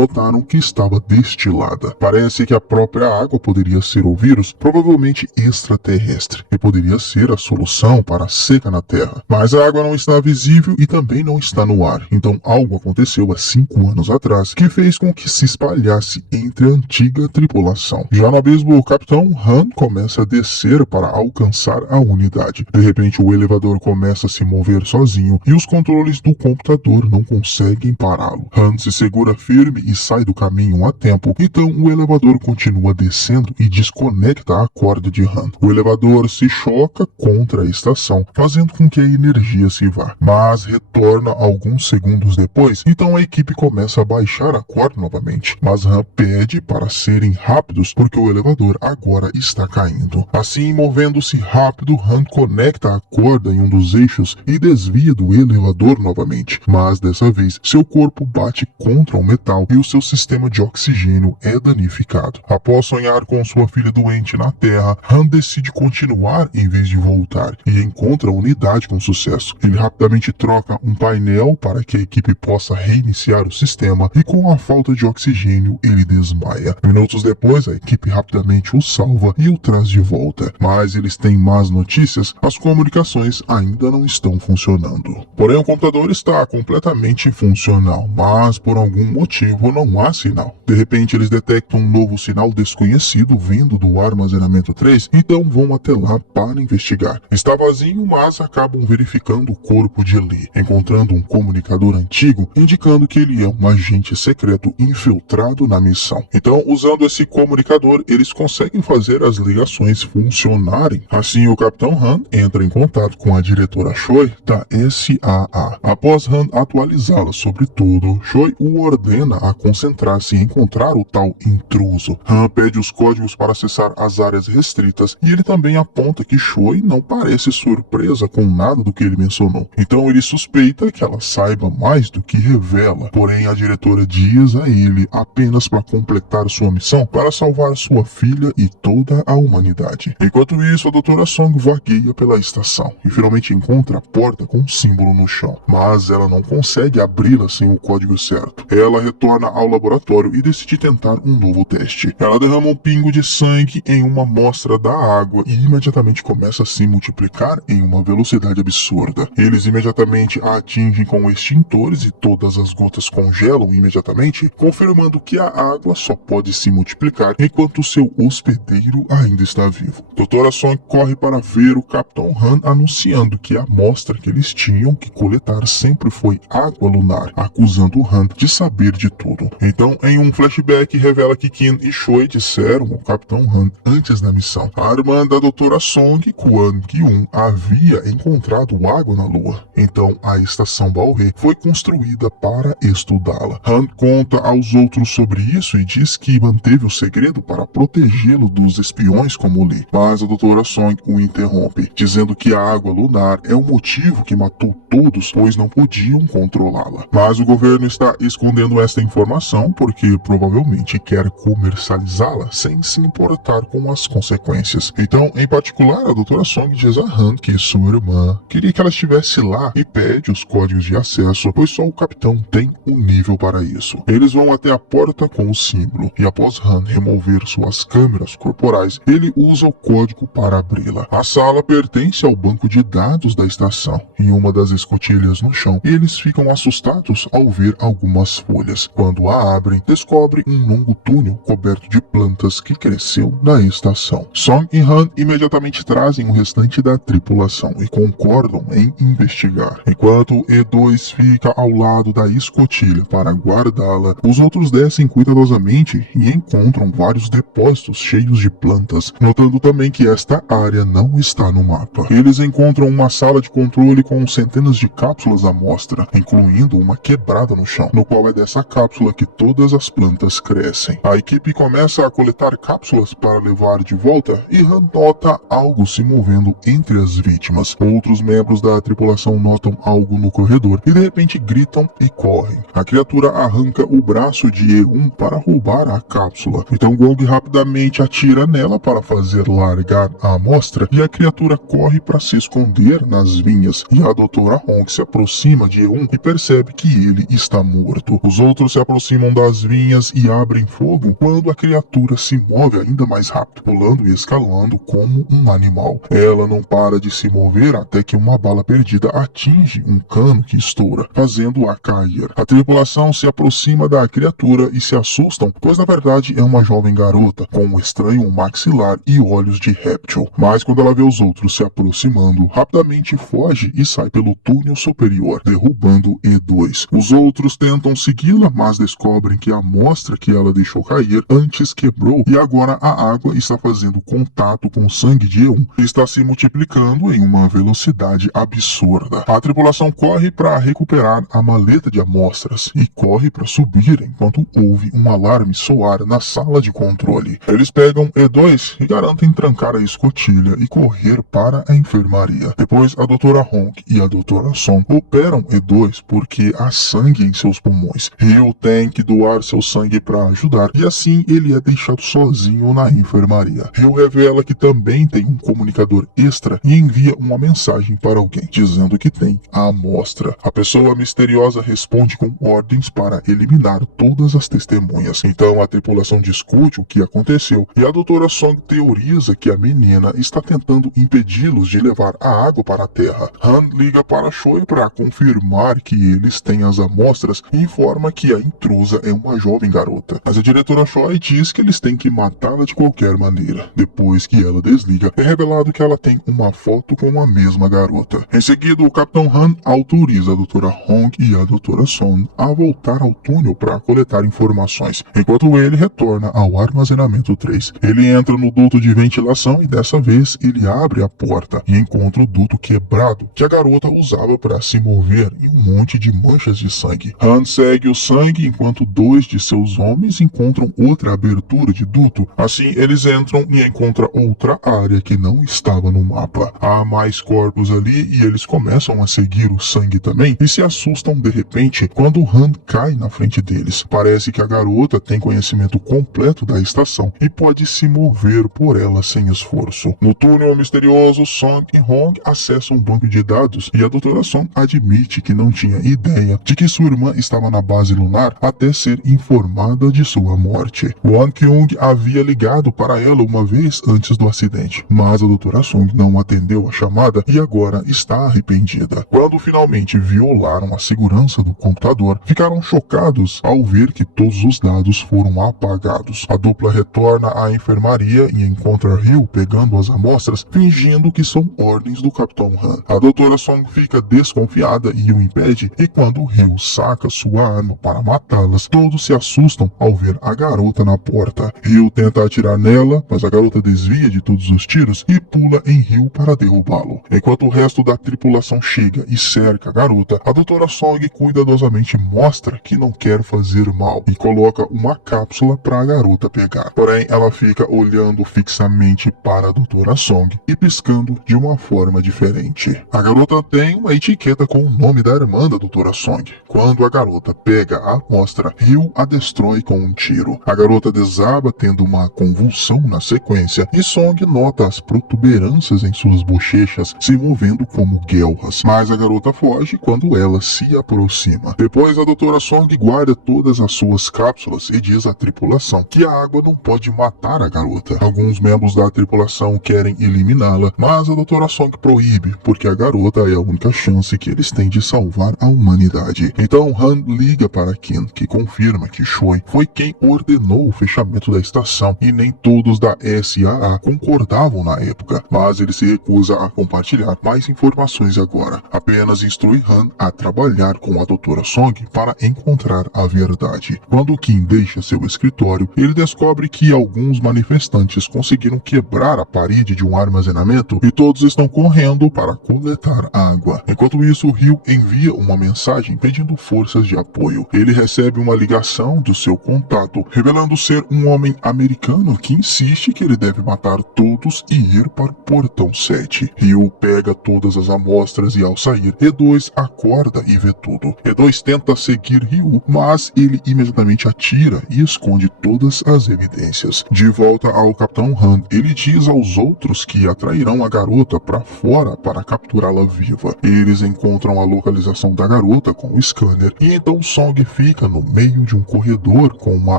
notaram que estava destilada. Parece que a própria água poderia ser o vírus, provavelmente extraterrestre, e poderia ser a solução para a seca na Terra. Mas a água não está visível e também não está no ar, então algo aconteceu há 5 anos atrás que fez com que se espalhasse entre a antiga tripulação. Já no abismo, o Capitão Han começa a descer para alcançar a unidade. De repente, o elevador começa a se mover sozinho e os controles do computador não conseguem pará-lo. Han se segura firme e sai do caminho a tempo, então o elevador continua descendo e desconecta a corda de Han. O elevador se choca contra a estação, fazendo com que a energia se vá, mas retorna alguns segundos depois, então a equipe começa a baixar a corda novamente, mas Han pede para serem rápidos porque o elevador agora está caindo. Assim, movendo-se rápido, Han conecta a corda em um dos eixos e desvia do elevador novamente, mas dessa vez seu corpo bate contra o metal e o seu sistema de oxigênio é danificado. Após sonhar com sua filha doente na Terra, Han decide continuar em vez de voltar e encontra a unidade com sucesso. Ele rapidamente troca um painel para que a equipe possa reiniciar o sistema e com a falta de oxigênio ele desmaia. Minutos depois, a equipe rapidamente o salva e o traz de volta, mas eles têm más notícias, as comunicações ainda não estão funcionando. Porém, o computador está completamente funcional, mas por algum motivo não há sinal. De repente, eles detectam um novo sinal desconhecido vindo do armazenamento 3, então vão até lá para investigar. Está vazio, mas acabam verificando o corpo de Lee, encontrando um comunicador antigo indicando que ele é um agente secreto infiltrado na missão. Então, usando esse comunicador, eles conseguem fazer as ligações funcionarem. Assim, o Capitão Han entra em contato com a diretora Choi da SAA. Após Han atualizá-la sobre tudo, Choi o ordena a concentrar-se em encontrar o tal intruso. Han pede os códigos para acessar as áreas restritas e ele também aponta que Choi não parece surpresa com nada do que ele mencionou. Então ele suspeita que ela saiba mais do que revela, porém a diretora diz a ele apenas para completar sua missão para salvar sua filha e toda a humanidade. Enquanto isso, a doutora Song vagueia pela estação e finalmente encontra a porta com um símbolo no chão, mas ela não consegue abri-la sem o código certo. Ela retorna ao laboratório e decide tentar um novo teste. Ela derrama um pingo de sangue em uma amostra da água e imediatamente começa a se multiplicar em uma velocidade absurda. Eles imediatamente a atingem com extintores e todas as gotas congelam imediatamente, confirmando que a água só pode se multiplicar enquanto seu hospedeiro ainda está vivo. Doutora Song corre para ver o Capitão Han anunciando que a amostra que eles tinham que coletar sempre foi água lunar, acusando Han de saber de tudo. Então, em um flashback, revela que Kim e Choi disseram ao Capitão Han antes da missão. A irmã da Doutora Song, Kwon Ki-un, havia encontrado água na Lua. Então, a estação Balhae foi construída para estudá-la. Han conta aos outros sobre isso e diz que manteve o segredo para protegê-lo dos espiões como Lee. Mas a Doutora Song o interrompe, dizendo que a água lunar é o motivo que matou todos, pois não podiam controlá-la. Mas o governo está escondendo esta informação porque provavelmente quer comercializá-la sem se importar com as consequências. Então, em particular, a Doutora Song diz a Han que sua irmã queria que ela estivesse lá e pede os códigos de acesso, pois só o capitão tem um nível para isso. Eles vão até a porta com o símbolo e após Han remover suas câmeras corporais, ele usa o código para abri-la. A sala pertence ao banco de dados da estação, em uma das escotilhas no chão, e eles ficam assustados ao ver algumas folhas. Quando a abrem, descobrem um longo túnel coberto de plantas que cresceu na estação. Song e Han imediatamente trazem o restante da tripulação e concordam em investigar. Enquanto E2 fica ao lado da escotilha para guardá-la, os outros descem cuidadosamente e encontram vários depósitos cheios de plantas, notando também que esta área não está no mapa. Eles encontram uma sala de controle com centenas de cápsulas à mostra, incluindo uma quebrada no chão, no qual é dessa cápsula que todas as plantas crescem. A equipe começa a coletar cápsulas para levar de volta e Han nota algo se movendo entre as vítimas. Outros membros da tripulação notam algo no corredor e de repente gritam e correm. A criatura arranca o braço de E1 para roubar a cápsula. Então Gong rapidamente atira nela para fazer largar a amostra e a criatura corre para se esconder nas vinhas e a Doutora Hong se aproxima de E1 e percebe que ele está morto. Os outros se aproximam das vinhas e abrem fogo quando a criatura se move ainda mais rápido, pulando e escalando como um animal. Ela não para de se mover até que uma bala perdida atinge um cano que estoura, fazendo-a cair. A tripulação se aproxima da criatura e se assustam, pois na verdade é uma jovem garota com um estranho maxilar e olhos de réptil. Mas quando ela vê os outros se aproximando, rapidamente foge e sai pelo túnel superior, derrubando E2. Os outros tentam segui-la, mas descobrem que a amostra que ela deixou cair antes quebrou e agora a água está fazendo contato com o sangue de E1 e está se multiplicando em uma velocidade absurda. A tripulação corre para recuperar a maleta de amostras e corre para subir enquanto ouve um alarme soar na sala de controle. Eles pegam E2 e garantem trancar a escotilha e correr para a enfermaria. Depois a Dra. Honk e a Dra. Song operam E2 porque há sangue em seus pulmões. Ryu tem que doar seu sangue para ajudar e assim ele é deixado sozinho na enfermaria. Ryu revela que também tem um comunicador extra e envia uma mensagem para alguém dizendo que tem a amostra. A pessoa misteriosa responde com ordens para eliminar todas as testemunhas. Então a tripulação discute o que aconteceu e a Dra. Song teoriza que a menina está tentando impedi-los de levar a água para a Terra. Han liga para Choi para confirmar que eles têm as amostras e informa que a intrusa é uma jovem garota. Mas a diretora Choi diz que eles têm que matá-la de qualquer maneira. Depois que ela desliga, é revelado que ela tem uma foto com a mesma garota. Em seguida, o Capitão Han autoriza a Dra. Honk e a Dra. Song a voltar ao túnel para coletar informações, enquanto ele retorna ao armazenamento 3. Ele entra no duto de ventilação e dessa vez ele abre a porta e encontra o duto quebrado que a garota usava para se mover e um monte de manchas de sangue. Han segue o sangue enquanto dois de seus homens encontram outra abertura de duto. Assim, eles entram e encontram outra área que não estava no mapa. Há mais corpos ali e eles começam a seguir o sangue também e se assustam de repente quando Han cai na frente deles. Parece que a garota tem conhecimento completo da estação e pode se mover por ela sem esforço. No túnel misterioso, Song e Hong acessam um banco de dados e a Dra. Song admite que não tinha ideia de que sua irmã estava na base lunar até ser informada de sua morte. Won Kyung havia ligado para ela uma vez antes do acidente, mas a Dra. Song não atendeu a chamada e agora está arrependida. Quando finalmente violaram a segurança do computador, ficaram chocados ao ver que todos os dados foram apagados. A dupla retorna à enfermaria e encontra Ryu pegando as amostras, fingindo que são ordens do Capitão Han. A Dra. Song fica desconfiada e o impede, e quando Ryu saca sua arma para matá-las, todos se assustam ao ver a garota na porta. Ryu tenta atirar nela, mas a garota desvia de todos os tiros e pula em Ryu para derrubá-lo. Enquanto o resto da tripulação chega e cerca a garota, a Dra. Song cuidadosamente mostra que não quer fazer mal e coloca uma cápsula para a garota pegar. Porém, ela fica olhando fixamente para a Dra. Song e piscando de uma forma diferente. A garota tem uma etiqueta com o nome da irmã da Dra. Song. Quando a garota pega a amostra, Ryu a destrói com um tiro. A garota desaba tendo uma convulsão na sequência e Song nota as protuberâncias em suas bochechas se movendo como guelras. Mas a garota foge quando ela se aproxima. Depois a Dra. Song guarda todas as suas cápsulas e diz à tripulação que a água não pode matar a garota. Alguns membros da tripulação querem eliminá-la, mas a Dra. Song proíbe, porque a garota é a única chance que eles têm de salvar a humanidade. Então Han liga para Kim, que confirma que Choi foi quem ordenou o fechamento da estação e nem todos da SAA concordavam na época, mas ele se recusa a compartilhar mais informações agora. Apenas instrui Han a trabalhar com a Dra. Song para encontrar a verdade. Quando Kim deixa seu escritório, ele descobre que alguns manifestantes conseguiram quebrar a parede de um armazenamento e todos estão correndo para coletar água. Enquanto isso, Ryu envia uma mensagem pedindo forças de apoio. Ele recebe uma ligação do seu contato, revelando ser um homem americano que insiste que ele deve matar todos e ir para o portão 7. Ryu pega todas as amostras e ao sair, E2 acorda e vê tudo. E2 tenta seguir Ryu, mas ele imediatamente atira e esconde todas as evidências. De volta ao Capitão Han, ele diz aos outros que atrairão a garota para fora para capturá-la viva. Eles encontram a localização da garota com o scanner e então Song fica fica no meio de um corredor com uma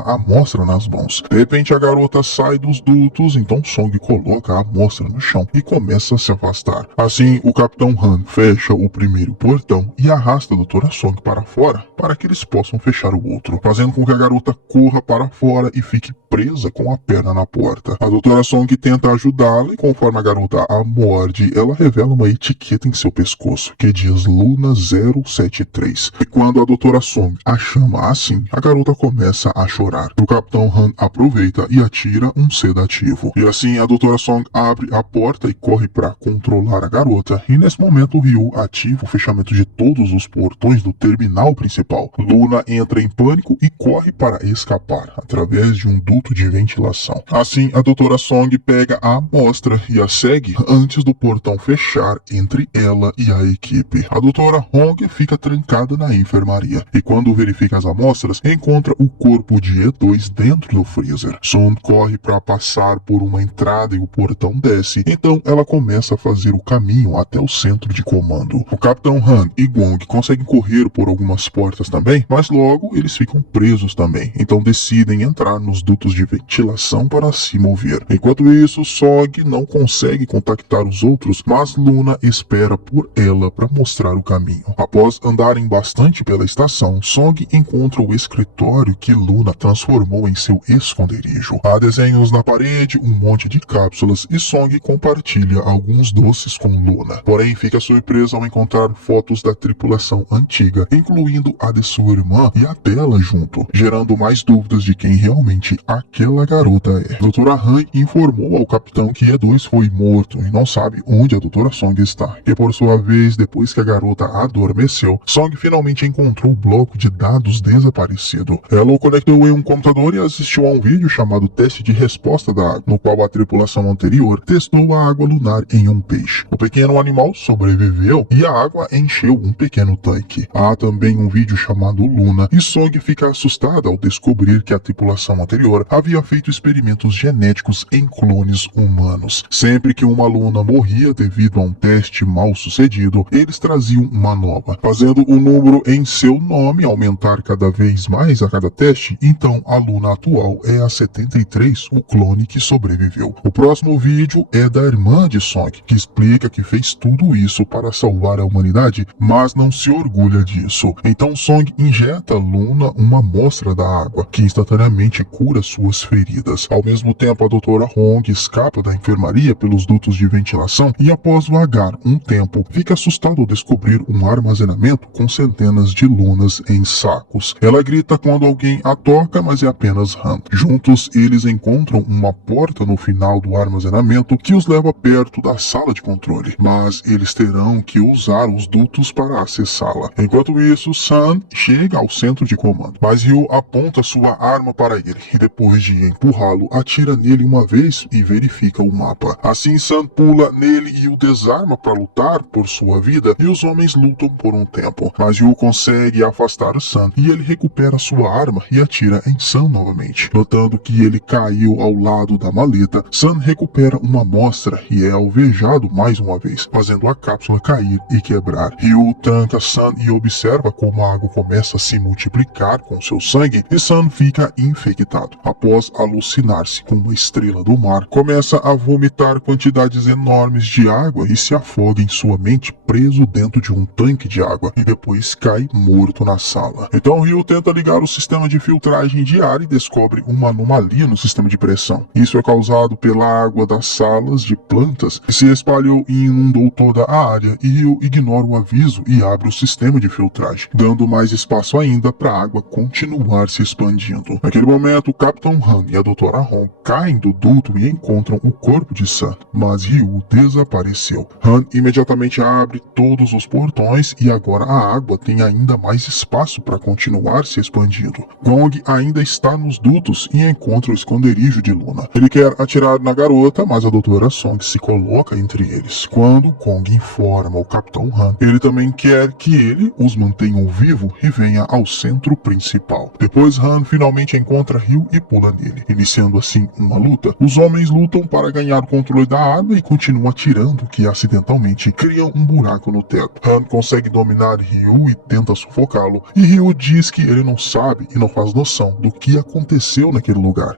amostra nas mãos. De repente a garota sai dos dutos, então Song coloca a amostra no chão e começa a se afastar. Assim, o Capitão Han fecha o primeiro portão e arrasta a Doutora Song para fora para que eles possam fechar o outro, fazendo com que a garota corra para fora e fique presa com a perna na porta. A Doutora Song tenta ajudá-la e conforme a garota a morde, ela revela uma etiqueta em seu pescoço que diz Luna 073. E quando a Doutora Song a chama assim, a garota começa a chorar. O Capitão Han aproveita e atira um sedativo. E assim a Doutora Song abre a porta e corre para controlar a garota. E nesse momento Ryu ativa o fechamento de todos os portões do terminal principal. Luna entra em pânico e corre para escapar através de um duto de ventilação. Assim a Doutora Song pega a amostra e a segue antes do portão fechar entre ela e a equipe. A Doutora Hong fica trancada na enfermaria e quando verifica as amostras, encontra o corpo de E2 dentro do freezer. Sun corre para passar por uma entrada e o portão desce, então ela começa a fazer o caminho até o centro de comando. O Capitão Han e Gong conseguem correr por algumas portas também, mas logo eles ficam presos também, então decidem entrar nos dutos de ventilação para se mover. Enquanto isso, Song não consegue contactar os outros, mas Luna espera por ela para mostrar o caminho. Após andarem bastante pela estação, Song encontra o escritório que Luna transformou em seu esconderijo. Há desenhos na parede, um monte de cápsulas e Song compartilha alguns doces com Luna. Porém, fica surpresa ao encontrar fotos da tripulação antiga, incluindo a de sua irmã e a dela junto, gerando mais dúvidas de quem realmente aquela garota é. Doutora Han informou ao capitão que E2 foi morto e não sabe onde a Doutora Song está. E por sua vez, depois que a garota adormeceu, Song finalmente encontrou o bloco de dados desaparecido. Ela o conectou em um computador e assistiu a um vídeo chamado Teste de Resposta da Água, no qual a tripulação anterior testou a água lunar em um peixe. O pequeno animal sobreviveu e a água encheu um pequeno tanque. Há também um vídeo chamado Luna e Song fica assustada ao descobrir que a tripulação anterior havia feito experimentos genéticos em clones humanos. Sempre que uma aluna morria devido a um teste mal sucedido, eles traziam uma nova, fazendo o número em seu nome aumentar cada vez mais a cada teste. Então a aluna atual é a 73, o clone que sobreviveu. O próximo vídeo é da irmã de Song, que explica que fez tudo isso para salvar a humanidade, mas não se orgulha disso. Então Song injeta Luna uma amostra da água, que instantaneamente cura suas feridas. Ao mesmo tempo, a Doutora Hong escapa da enfermaria pelos dutos de ventilação e após vagar um tempo, fica assustado ao descobrir um armazenamento com centenas de lunas em sacos. Ela grita quando alguém a toca, mas é apenas Han. Juntos, eles encontram uma porta no final do armazenamento que os leva perto da sala de controle, mas eles terão que usar os dutos para acessá-la. Enquanto isso, Sun chega ao centro de comando, mas Ryu aponta sua arma para ele e depois de empurrá-lo, atira nele uma vez e verifica o mapa. Assim, Sun pula nele e o desarma para lutar por sua vida e os homens lutam por um tempo, mas Ryu consegue afastar Sun e ele recupera sua arma e atira em Sun novamente. Notando que ele caiu ao lado da maleta, Sun recupera uma amostra e é alvejado mais uma vez, fazendo a cápsula cair e quebrar. Ryu tranca Sun e observa como a água começa a se multiplicar com seu sangue e Sun fica infectado. Após alucinar-se com uma estrela do mar, começa a vomitar quantidades enormes de água e se afoga em sua mente preso dentro de um tanque de água e depois cai morto na sala. Então Ryu tenta ligar o sistema de filtragem de ar e descobre uma anomalia no sistema de pressão. Isso é causado pela água das salas de plantas que se espalhou e inundou toda a área e Ryu ignora o aviso e abre o sistema de filtragem, dando mais espaço ainda para a água continuar se expandindo. Naquele momento, o Capitão Han e a Doutora Hong caem do duto e encontram o corpo de Sun, mas Ryu desapareceu. Han imediatamente abre todos os portões e agora a água tem ainda mais espaço para continuar se expandindo. Gong ainda está nos dutos e encontra o esconderijo de Luna. Ele quer atirar na garota, mas a Doutora Song se coloca entre eles. Quando Gong informa o Capitão Han, ele também quer que ele os mantenha vivo e venha ao centro principal. Depois Han finalmente encontra Ryu e pula nele, iniciando assim uma luta. Os homens lutam para ganhar o controle da água e continuam atirando, que acidentalmente criam um buraco no teto. Han consegue dominar Ryu e tenta sufocá-lo, e Ryu diz que ele não sabe e não faz noção do que aconteceu naquele lugar.